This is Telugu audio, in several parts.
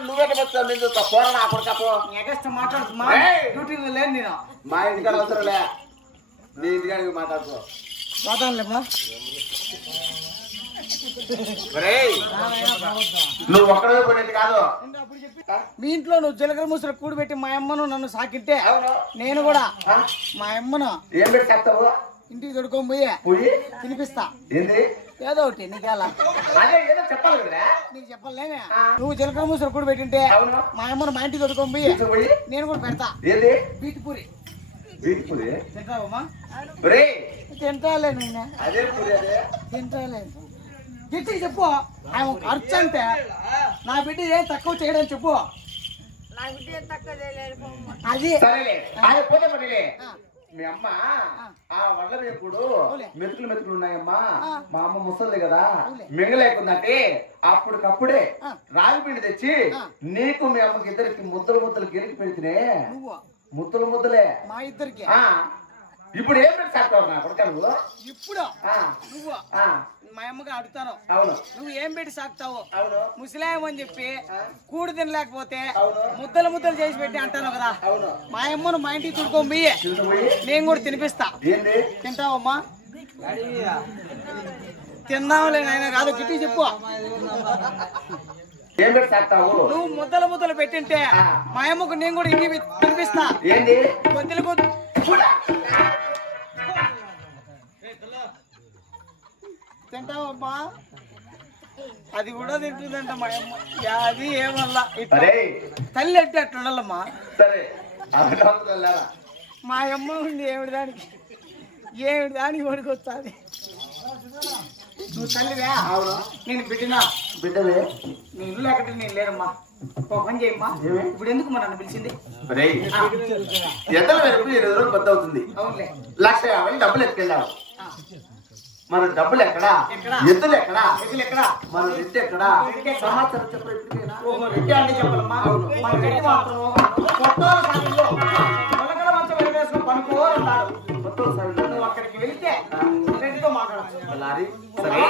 నువ్వెట్లా బతుకుతావు నేను చూస్తా పోరా నా కొడుకపో ఎగస్ట్ మాట్లాడుతు మా డ్యూటీలో లేదు నేను మా ఇంటికాడ అవసరంలే నీ ఇంటికాడికి మాట్లాడుకో పోతానులేమ్మా నువ్వు ఒక్కడే పోయినట్టు కాదు మీ ఇంట్లో నువ్వు జీలకర్ర ముసలు కూడిపెట్టి మా అమ్మను నన్ను సాకిట్టే నేను కూడా మా అమ్మను ఏం పెట్టి చెప్తావు ఇంటికి తొడుకొని పోయి పోయి తినిపిస్తా ఏంది ఏదో ఒకటి నీకేలా అదే ఏదో చెప్పాలి కదరా నీకు చెప్పలేనే నువ్వు జీలకర్ర ముసలు కూడిపెట్టింటే మా అమ్మను మా ఇంటికి తొడుకొని పోయి నేను కూడా పెడతా ఏంది బీటిపూరి బీటిపూరి తింటావమ్మా తింటాలే నేను అదే పూరి అదే తింటాలే గట్టిగా చెప్పు ఆయన ఖర్చు అంటే నా బిడ్డ ఏం తక్కువ చేయడం చెప్పు అది సరేలే అదే పోతే పనిలే మీ అమ్మ ఆ వడ్ల రేపుడు మెతుకులు ఉన్నాయమ్మా మా అమ్మ ముసలి కదా మింగలేకుందంటే అప్పటికప్పుడే రాగి పిండి తెచ్చి నీకు మీ అమ్మకి ఇద్దరికి ముద్దలు గిరికి పెడితేనే ముద్దలే మా ఇద్దరికి ఇప్పుడు ఏం పెట్టి సాగుతావు నా కొడుక నువ్వు ఇప్పుడు నువ్వు మా అమ్మగా అడుగుతాను అవును నువ్వు ఏం పెట్టి సాగుతావు అవును ముసలాయం అని చెప్పి కూడు తినలేకపోతే ముద్దలు చేసి పెట్టి అంటాను కదా అవును మా అమ్మను మా ఇంటికి చుడుకోబోయి నేను కూడా తినిపిస్తా తింటావమ్మా తిందాంలే నాయన కాదు గిట్టి చెప్పు ఏం పెట్టి సాగుతావు నువ్వు ముద్దలు పెట్టింటే మా అమ్మకు నేను కూడా ఇంటికి తినిపిస్తా ఏంది కొద్దిలకు తింటావమ్మా అది కూడా తింటుందంట మా అమ్మ అది ఏమల్లా తల్లి అంటే అట్లా ఉండాలమ్మా మా అమ్మ ఉంది ఏమిటి దానికి పడుకొచ్చాది నువ్వు తల్లివే నేను బిడ్డవే నీ ఇల్లు ఎక్కడ నేను లేరమ్మా పని చేయమ్మా ఇప్పుడు ఎందుకు మా నన్ను పిలిచింది ఎద్దల వరకు 20 రోజులు బద్ద అవుతుంది 1,50,000 డబ్బులు ఎత్తుకెళ్ళావు మన డబ్బులు ఎక్కడా ఎద్దులు ఎక్కడా మన రెడ్డి ఎక్కడా సమాచారం రెడ్డి అంటే చెప్పాలమ్మా మన రెడ్డి మాత్రం పనుకోన్నాడు నువ్వు అక్కడికి వెళ్తే రెడ్డితో మాట్లాడచ్చు సరే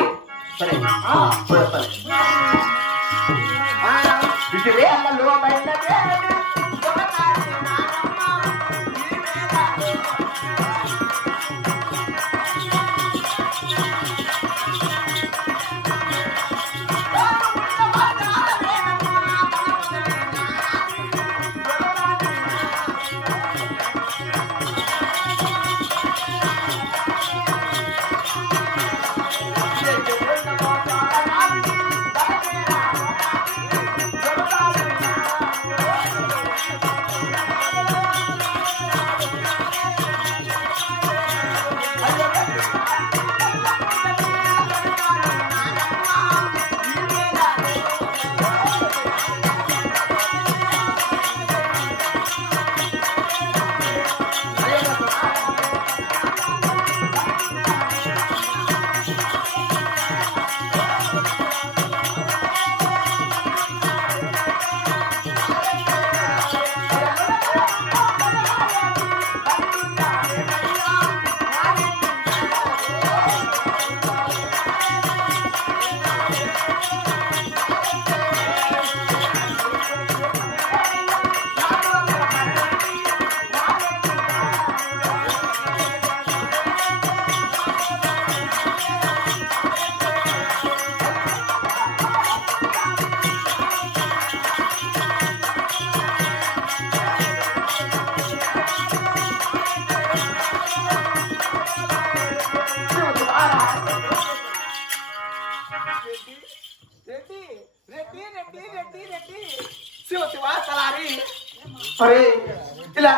శివ తలారి ఇలా